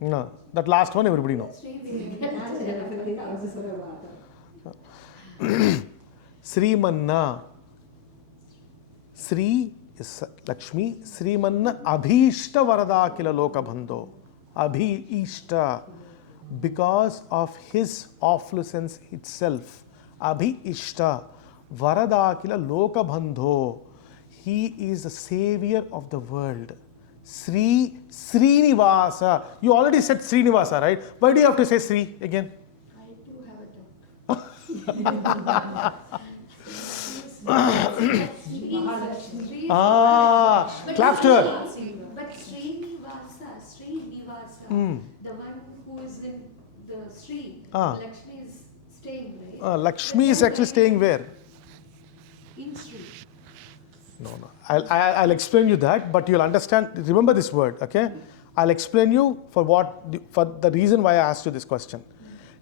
No, that last one everybody knows. Srimanna. Sri is Lakshmi. Srimanna Abhishta Varadakila Lokabandho. Abhi-ishta. Because of his affluence itself. Abhi-ishta. Varadakila Lokabandho. He is the savior of the world. Srinivasa. You already said Srinivasa, right? Why do you have to say Sri again? I do have a doubt. Clap to her. But Srinivasa, the one who is in the Sri, Lakshmi is staying, right? Lakshmi is actually staying where? In Sri. No. I'll explain you that, but you'll understand. Remember this word, okay? I'll explain you for the reason why I asked you this question.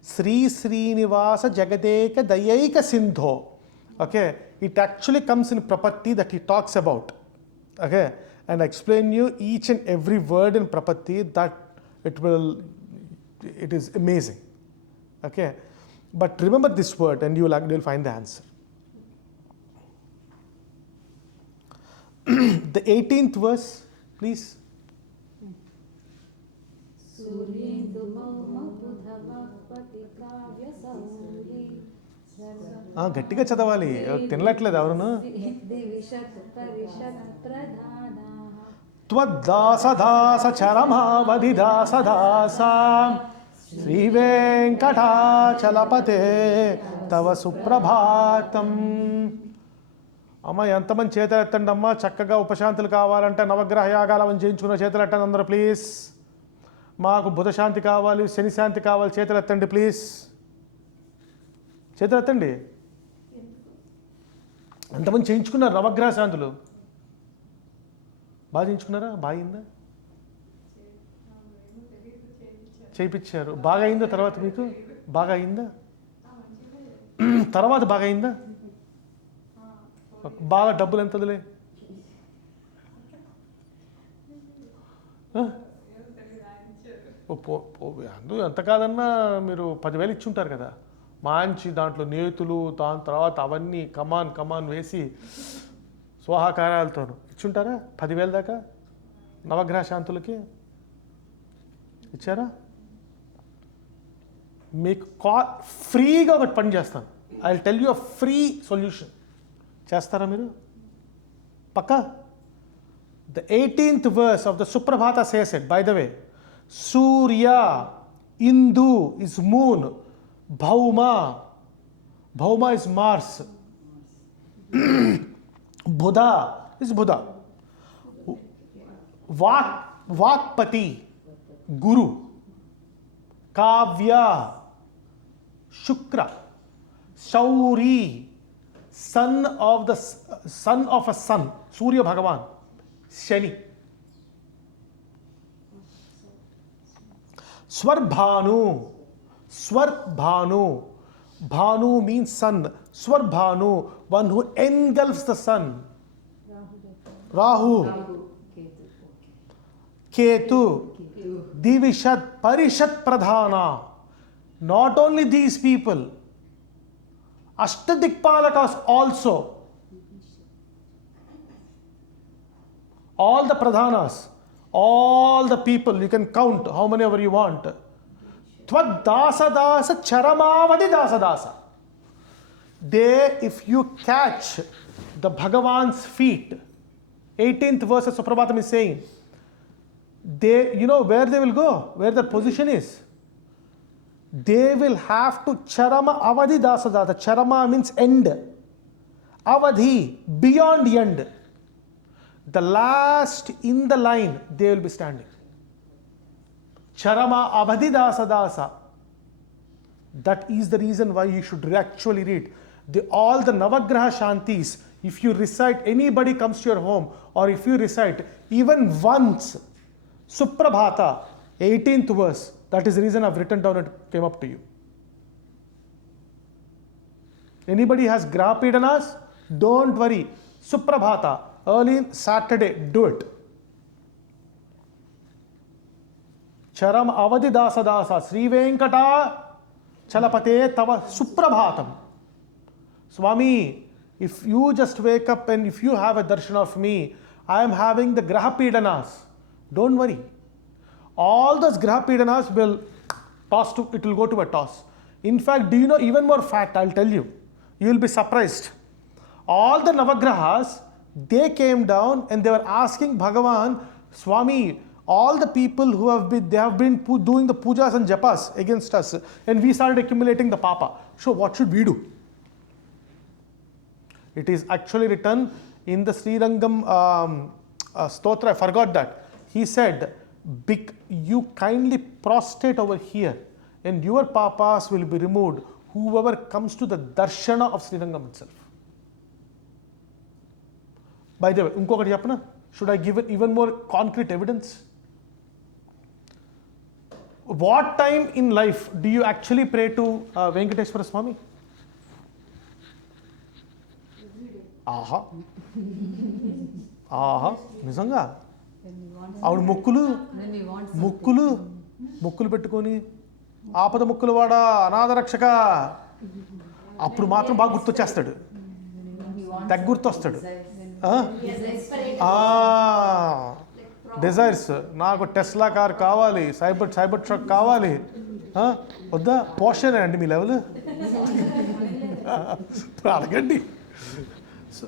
Sri Srinivasa Jagadeka Dayaika Sindho. Okay? It actually comes in Prapatti that he talks about. Okay? And I explain you each and every word in Prapatti that it is amazing. Okay? But remember this word and you'll find the answer. The 18th verse, please. గట్టిగా చదవాలి, తినట్లేదు ఎవరును. త్వద్దాసదాస చరమావధిదాసదాసాం శ్రీ వెంకటాచలపతే తవ సుప్రభాతం. అమ్మ ఎంతమంది చేతులు ఎత్తండి అమ్మ, చక్కగా ఉపశాంతులు కావాలంటే నవగ్రహ యాగాలను చేయించుకున్న చేతులు ఎత్తండి అందరూ ప్లీజ్. మాకు బుధశాంతి కావాలి, శని శాంతి కావాలి, చేతులు ఎత్తండి ప్లీజ్. చేతులు ఎత్తండి. ఎంతమంది చేయించుకున్నారు నవగ్రహ శాంతులు? బాగా చేయించుకున్నారా? బాగా అయిందా? చేయించారు. బాగా అయిందా? తర్వాత మీకు బాగా అయిందా? తర్వాత బాగా అయిందా? బాగా డబ్బులు ఎంతదిలే? ఎంత కాదన్నా మీరు 10,000 ఇచ్చుంటారు కదా, మంచి దాంట్లో నేతులు, దాని తర్వాత అవన్నీ కమాన్ వేసి స్వాహాకారాలతో ఇచ్చుంటారా? 10,000 దాకా నవగ్రహ శాంతులకి ఇచ్చారా? మీకు ఫ్రీగా ఒకటి పని చేస్తాను. I will tell you a free solution. చేస్తారా మీరు? పక్కా? The 18th verse of the Suprabhata says it, by the way. Surya, Indu is moon, Bhauma is Mars, Buddha is Buddha, Vakpati, Guru, Kavya, Shukra, Shauri, son of a sun, Surya Bhagavan, Shani. Swarbhanu, Bhanu means sun. Swarbhanu, one who engulfs the sun. Rahu, Ketu, Divishad, Parishad Pradhana. Not only these people, Ashtadikpalakas also. All the pradhanas, all the people, you can count how many ever you want. Tvad dasa dasa charamavadi dasa dasa. They, if you catch the Bhagavan's feet, 18th verse of Suprabhatam is saying, they, you know where they will go, where their position is. They will have to charama avadhi dasa dasa. Charama means end. Avadhi, beyond end. The last in the line, they will be standing. Charama avadhi dasa dasa. That is the reason why you should actually read. All the Navagraha Shantis, if you recite, anybody comes to your home, or if you recite even once, Suprabhata, 18th verse, that is the reason I've written down and came up to you. Anybody has Graha Pedanas? Don't worry. Suprabhata, early Saturday, do it. charam avadi dasa dasa Sri Venkata Chalapate tava suprabhatam. Swami, if you just wake up and if you have a darshan of me, I am having the graha pidanas. Don't worry. All those graha pidanas will it will go to a toss. In fact, do you know even more fact? I'll tell you. You will be surprised. All the Navagrahas, they came down and they were asking Bhagavan, Swami, all the people who have been doing the pujas and japas against us, and we started accumulating the papa. So what should we do? It is actually written in the Srirangam Stotra, I forgot that. He said, you kindly prostrate over here and your papas will be removed, whoever comes to the darshana of Srirangam itself. By the way, unkokati cheppana? Should I give it even more concrete evidence? What time in life do you actually pray to Venkateswara Swami? Aha. Aha. Nizanga. ఆవిడ మొక్కులు పెట్టుకొని ఆపద మొక్కులు వాడ అనాథ రక్షక అప్పుడు మాత్రం బాగా గుర్తొచ్చేస్తాడు, తెగ గుర్తొస్తాడు. డిజైర్స్, నాకు టెస్లా కార్ కావాలి, సైబర్ ట్రక్ కావాలి, వద్దా? పోషనే అండి మీ లెవెల్, అడగండి. So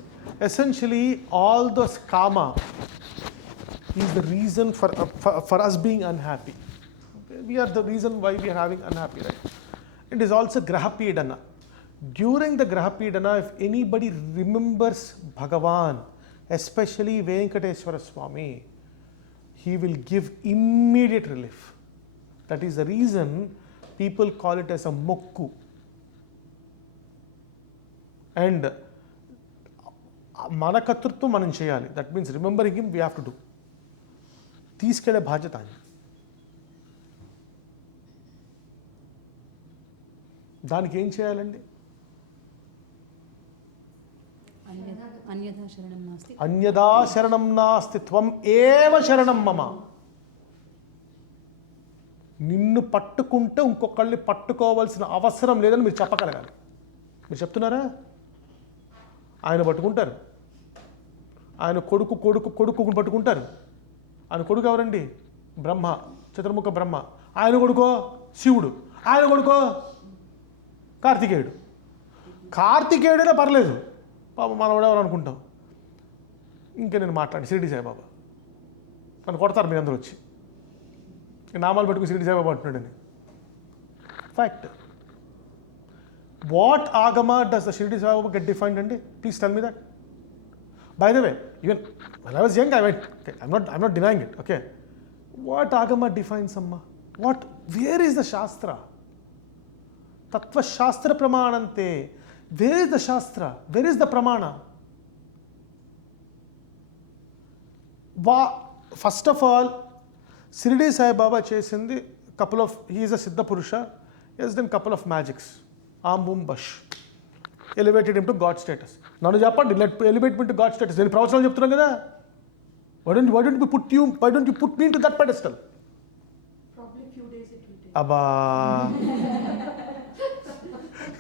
essentially all those karma is the reason for us being unhappy. We are the reason why we are having unhappy, right? It is also grahapidana. During the grahapidana, if anybody remembers Bhagavan, especially Venkateswara Swami, he will give immediate relief. That is the reason people call it as a mokku. And మన కర్తృత్వం మనం చేయాలి. That means remembering him we have to do. తీసుకెళ్లే బాధ్యత అని. దానికి ఏం చేయాలండి? అన్యదా శరణం నాస్తి త్వం ఏవ శరణం మమ. నిన్ను పట్టుకుంటే ఇంకొకళ్ళని పట్టుకోవాల్సిన అవసరం లేదని మీరు చెప్పగలగాలి. మీరు చెప్తున్నారా? ఆయన పట్టుకుంటారు, ఆయన కొడుకుని పట్టుకుంటారు. ఆయన కొడుకు ఎవరండి? బ్రహ్మ, చతుర్ముఖ బ్రహ్మ. ఆయన కొడుకో శివుడు, ఆయన కొడుకో కార్తికేయుడు. కార్తికేయుడైనా పర్లేదు, పాప మనవాడు ఎవరు అనుకుంటాం. ఇంకా నేను మాట్లాడి షిరిడి సాయిబాబా నన్ను కొడతారు మీరు అందరూ వచ్చి, నామాలు పెట్టుకుని షిరిడి సాయిబాబా అంటున్నాడని. Fact. What agama does the Shirdi Sai Baba get defined under? Please tell me that. By the way, even when I was young, I went. Okay, I'm not denying it. Okay, what agama defines Amma? Where is the Shastra? Tattva Shastra Pramanante. Where is the Shastra? Where is the Pramana? First of all, Shirdi Sai Baba chesindi he is a Siddha Purusha. He has done couple of magics. Aam boom bush. Elevated him to God status. Nanu cheppandi, elevate me to God status. Nenu pravachanam cheptunnan kada. Why don't you put me into that pedestal? Probably few days it will take. Abba.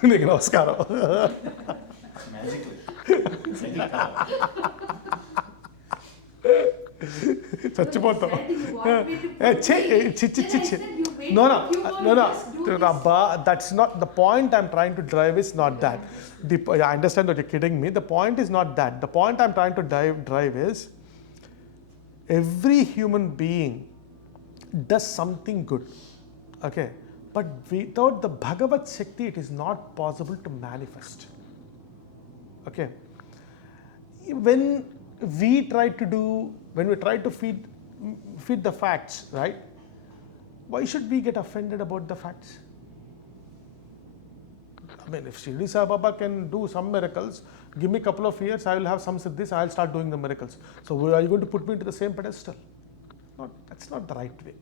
Neeku namaskaram. చచ్చిపోతాం. No, Rabba, that's not the point. I'm trying to drive is not that. I understand that you're kidding me. The point is not that. The point I'm trying to drive is every human being does something good. Okay, but without the Bhagavad Shakti, it is not possible to manifest. Okay, when we try to feed the facts, right? Why should we get offended about the facts? I mean, if Shirdi Sai Baba can do some miracles, give me a couple of years, I will have some siddhis, I will start doing the miracles. So are you going to put me into the same pedestal? That's not the right way.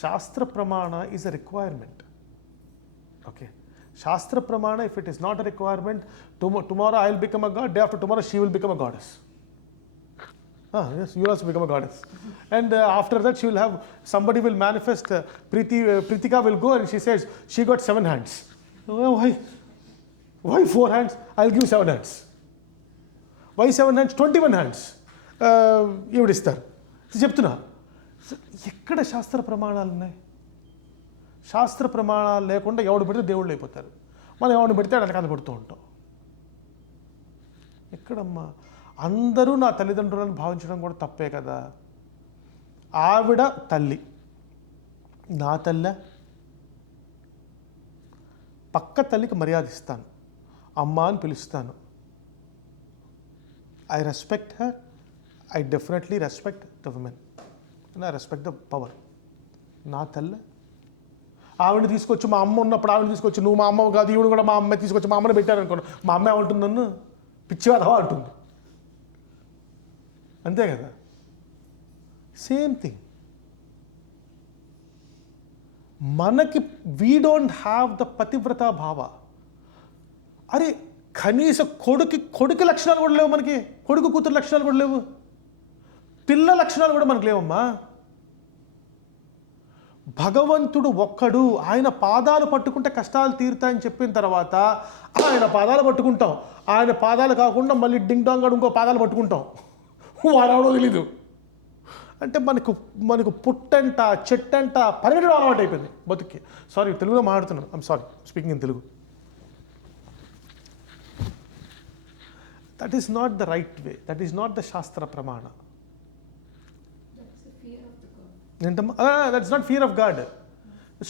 Shastra Pramana is a requirement. Okay. Shastra Pramana, if it is not a requirement, tomorrow I will become a god, day after tomorrow she will become a goddess. Yes, you will also become a goddess. And after that, she will have, somebody will manifest, Pritika will go and she says, she got 7 hands. Oh, why 4 hands? I'll give 7 hands. Why 7 hands? 21 hands. ఎవడిస్తారు చెప్తున్నా. ఎక్కడ శాస్త్ర ప్రమాణాలు ఉన్నాయి? శాస్త్ర ప్రమాణాలు లేకుండా ఎవడు పెడితే దేవుళ్ళు అయిపోతారు. మనం ఎవరిని పెడితే అక్కడ కనబడుతూ ఉంటాం. ఎక్కడమ్మా? అందరూ నా తల్లిదండ్రులను భావించడం కూడా తప్పే కదా. ఆవిడ తల్లి, నా తల్లి. పక్క తల్లికి మర్యాద ఇస్తాను, అమ్మ అని పిలుస్తాను. I respect her. I definitely respect the women and I respect the power. నా తల్లి. ఆవిడని తీసుకొచ్చి, మా అమ్మ ఉన్నప్పుడు ఆవిడని తీసుకొచ్చి, నువ్వు మా అమ్మ కాదు, ఈవిడ కూడా మా అమ్మ తీసుకొచ్చి మా అమ్మని పెట్టారనుకోండి, మా అమ్మ ఏమంటుంది? నన్ను పిచ్చివాదవా అంటుంది. అంతే కదా. సేమ్ థింగ్ మనకి, వీ డోంట్ హ్యావ్ ద పతివ్రత భావ. అరే కనీస కొడుకు లక్షణాలు కూడా లేవు మనకి, కొడుకు కూతురు లక్షణాలు కూడా లేవు, పిల్ల లక్షణాలు కూడా మనకు లేవమ్మా. భగవంతుడు ఒక్కడు, ఆయన పాదాలు పట్టుకుంటే కష్టాలు తీరుతాయని చెప్పిన తర్వాత ఆయన పాదాలు పట్టుకుంటాం. ఆయన పాదాలు కాకుండా మళ్ళీ డింగ్ డాంగ్ ఇంకో పాదాలు పట్టుకుంటాం, వాడవడో తెలీదు. అంటే మనకు పుట్టంట చెట్టంట పరిగెట్టడం అలవాటు అయిపోయింది బతుక్కి. సారీ, తెలుగులో మాట్లాడుతున్నాను. I'm sorry, speaking in Telugu. That is not the right way. That is not the శాస్త్ర ప్రమాణ. That's not fear of God.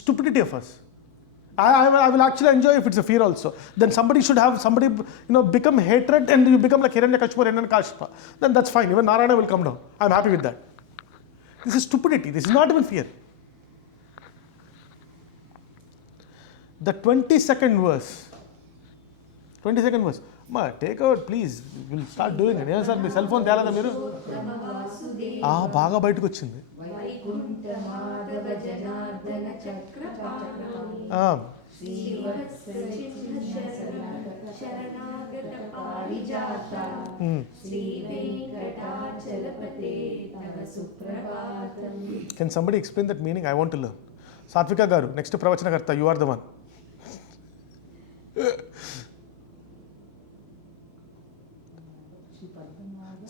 Stupidity of us. I will actually enjoy if it's a fear also. Then somebody should have, become hatred and you become like Hiranyakashipu or Hiranyakashipa. Then that's fine. Even Narayana will come down. I'm happy with that. This is stupidity. This is not even fear. The 22nd verse. Ma, take out please. We'll start doing it. Yes sir, మీ cell phone తేలేదా మీరు? బాగా బయటకు వచ్చింది. Can somebody explain that meaning? I want to learn. Satvika garu, next pravachanakarta, you are the one.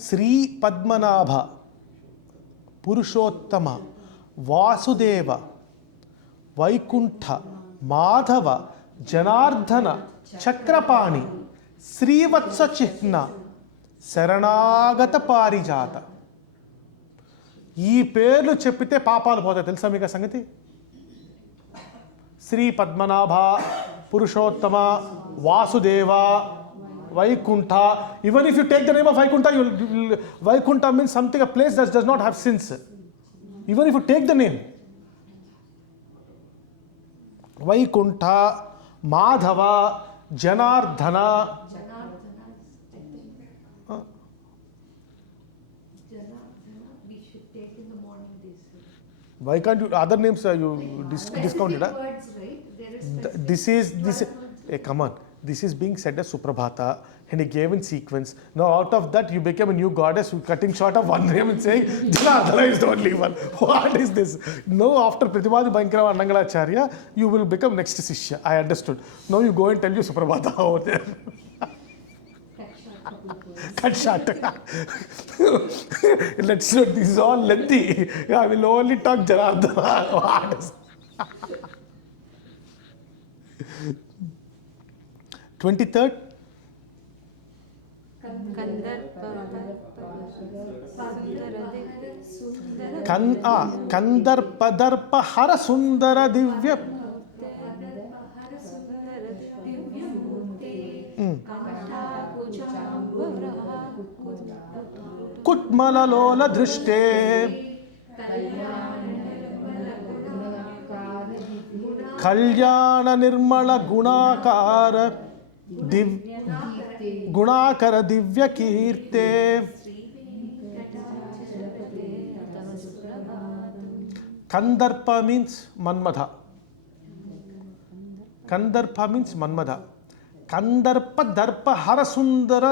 Shri Padmanabha Purushottama Vasudeva Vaikuntha Madhava Janardhana Chakrapani Srivatsa చిహ్న శరణాగత పారిజాత. ఈ పేర్లు చెప్పితే పాపాలు పోతాయి. తెలుసా మీకు ఆ సంగతి? Shri Padmanabha Purushottama Vasudeva Vaikuntha. Even if you take the name of Vaikuntha, Vaikuntha means something, a place that does not have sins. Even if you take the name. Vaikuntha, Madhava, Janardhana. We should take in the morning this. Why can't you, other names you discounted? Words, right? There is This is, hey, come on. This is being said as Suprabhata and he gave in sequence. Now out of that you became a new goddess, cutting short of one name and saying Janardhana is the only one. What is this? Now after Pratibhadi Bhankara Anangalacharya, you will become next Sishya. I understood. Now you go and tell you Suprabhata over there. Cut short. Let's not, this is all lengthy. I will only talk Janardhana. What is 23rd కందర్పదర్ప హర సుందర దివ్య కుట్మలలోల దృష్టే కళ్యాణ నిర్మల గుణాకార గుణాకర దివ్య కీర్తే. Kandarpa means Manmatha. Kandarpa means Manmatha. కందర్ప దర్ప హర సుందర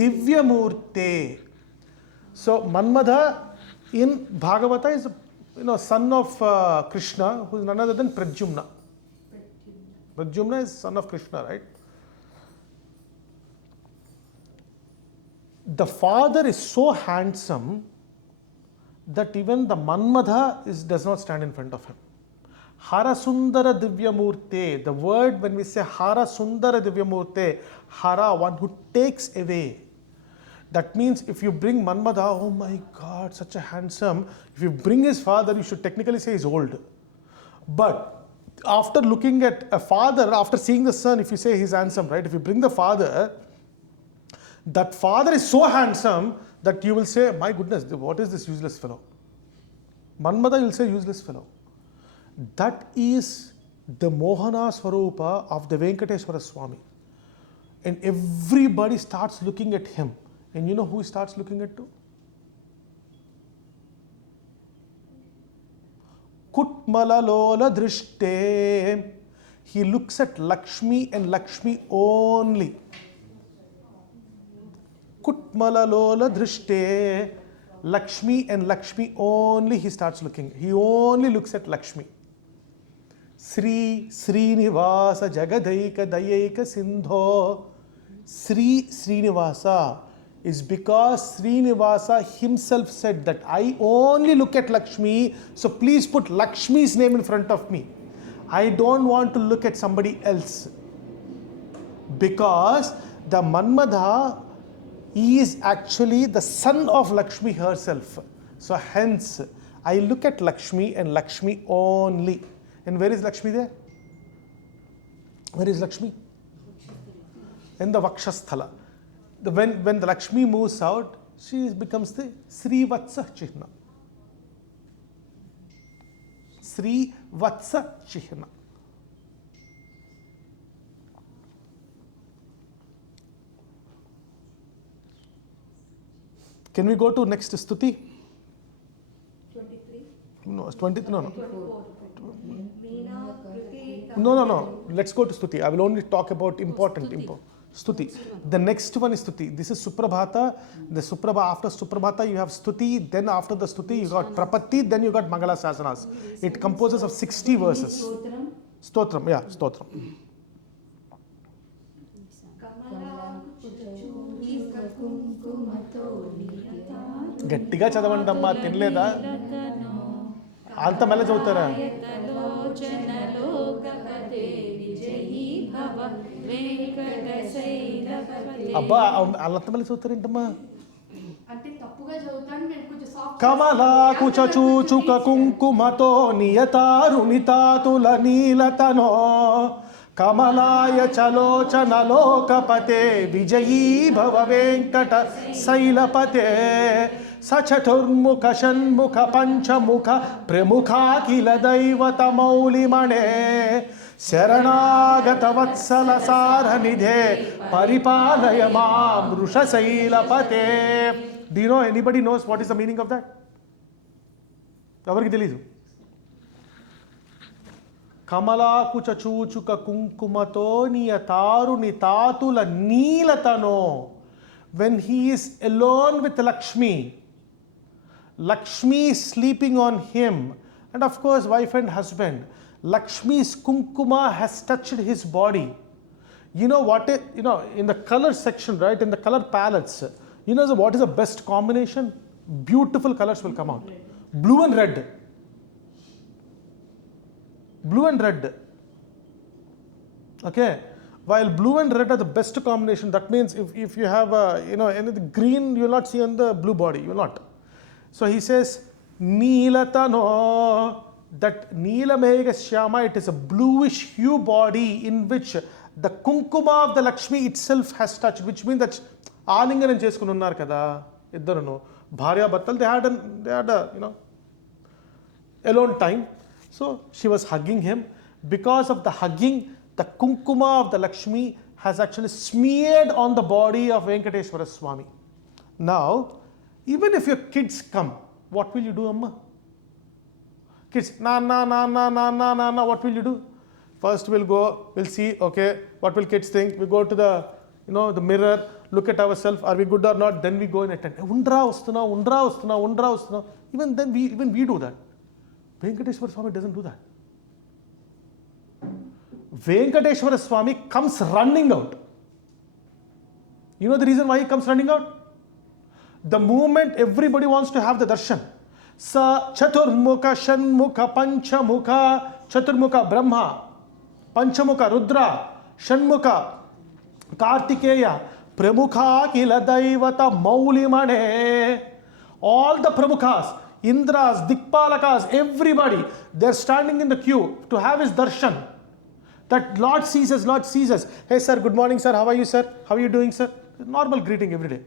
దివ్యమూర్తే. So Manmadha in Bhagavata is son of Krishna, who is none other than Pradyumna. Pradyumna is son of Krishna, right? The father is so handsome that even the Manmadha does not stand in front of him. Hara Sundara Divyamurte, the word when we say Hara Sundara Divyamurte, Hara, one who takes away. That means if you bring Manmadha, oh my God, such a handsome, if you bring his father, you should technically say he's old. But after looking at a father, after seeing the son, if you say he's handsome, right? If you bring the father, that father is so handsome that you will say, my goodness, what is this useless fellow? Manmadha, you will say useless fellow. That is the Mohana Swarupa of the Venkateshwara Swami. And everybody starts looking at him. And you know who he starts looking at too? Kutmalalola Drishte. He looks at Lakshmi and Lakshmi only. Kutmalalola Drishte. Lakshmi and Lakshmi only he starts looking. He only looks at Lakshmi. Sri Srinivasa Jagadaika Dayaika Sindho. Srinivasa is because Srinivasa himself said that I only look at Lakshmi, so please put Lakshmi's name in front of me. I don't want to look at somebody else. Because the Manmadha is actually the son of Lakshmi herself. So hence, I look at Lakshmi and Lakshmi only. And where is Lakshmi there? Where is Lakshmi? In the Vakshasthala. When the Lakshmi moves out, she becomes the Sri Vatsa Chihna. Sri Vatsa Chihna. Can we go to next stuti? 23? No, 20, no. 24. No. Let's go to stuti. I will only talk about important. Stuti. The next one is stuti. This is Suprabhata. After Suprabhata you have stuti. Then after the stuti you got Prapatti. Then you got Mangala Sasanas. It composes of 60 verses. Stotram. Yeah, Stotram. గట్టిగా చదవండి అమ్మా తినలేదా అంత మెల్ల చదువుతారా అబ్బా అంత మెల్ల చదువుతారేంటమ్మా అంటే తప్పుగా చదువుతాను నేను కొంచెం సాఫ్ట్ కమలా కుచూచుక కుంకుమతో నియతారుణితాతుల నీలతనో కమలాయ చలోచనలోకపతే విజయీ భవ వెంకట శైలపతే సచతుర్ముఖ షణ్ముఖ పంచముఖ ప్రముఖాఖిల దైవత మౌలిమణే శరణాగత వత్సల సారనిధే పరిపాలయ మాం వృషశైలపతే. Do you know, anybody knows what is the meaning of that? ఎవరికి తెలీదు. కమలాకు చూచుక కుంకుమతో నియతారుని తాతుల నీలతనో. When he is alone with Lakshmi, Lakshmi is sleeping on him, and of course wife and husband, Lakshmi's kunkuma has touched his body. You know what it, in the color section, right, in the color palettes, what is the best combination? Beautiful colors will come out. Blue and red. Blue and red. Okay. While blue and red are the best combination, that means if you have anything green, you will not see on the blue body. You will not. So he says, Neelatano, that Neelamega Shyama, it is a bluish hue body in which the kunkuma of the Lakshmi itself has touched, which means that ఆలింగనం చేసుకుని ఉన్నారు కదా ఇద్దరును భార్యాభర్తలు, they had a alone time. So she was hugging him. Because of the hugging, the kunkuma of the Lakshmi has actually smeared on the body of Venkateshwara Swami. Now, even if your kids come, what will you do, Amma? Kids, na, what will you do? First we'll see, okay, what will kids think? We go to the, the mirror, look at ourselves, are we good or not, then we go and attend. Undra vastuna. Even we do that. Venkateshwara Swami doesn't do that. Venkateshwara Swami comes running out. You know the reason why he comes running out? The moment everybody wants to have the darshan, Sa Chaturmukha, Shanmukha, Panchamukha, Chaturmukha Brahma, Panchamukha Rudra, Shanmukha Kartikeya, Pramukha Kila Daivata Maulimane, all the Pramukhas, Indras, Dikpalakas, everybody, they're standing in the queue to have his darshan. That Lord sees us. Hey sir, good morning sir, how are you sir? How are you doing sir? Normal greeting every day.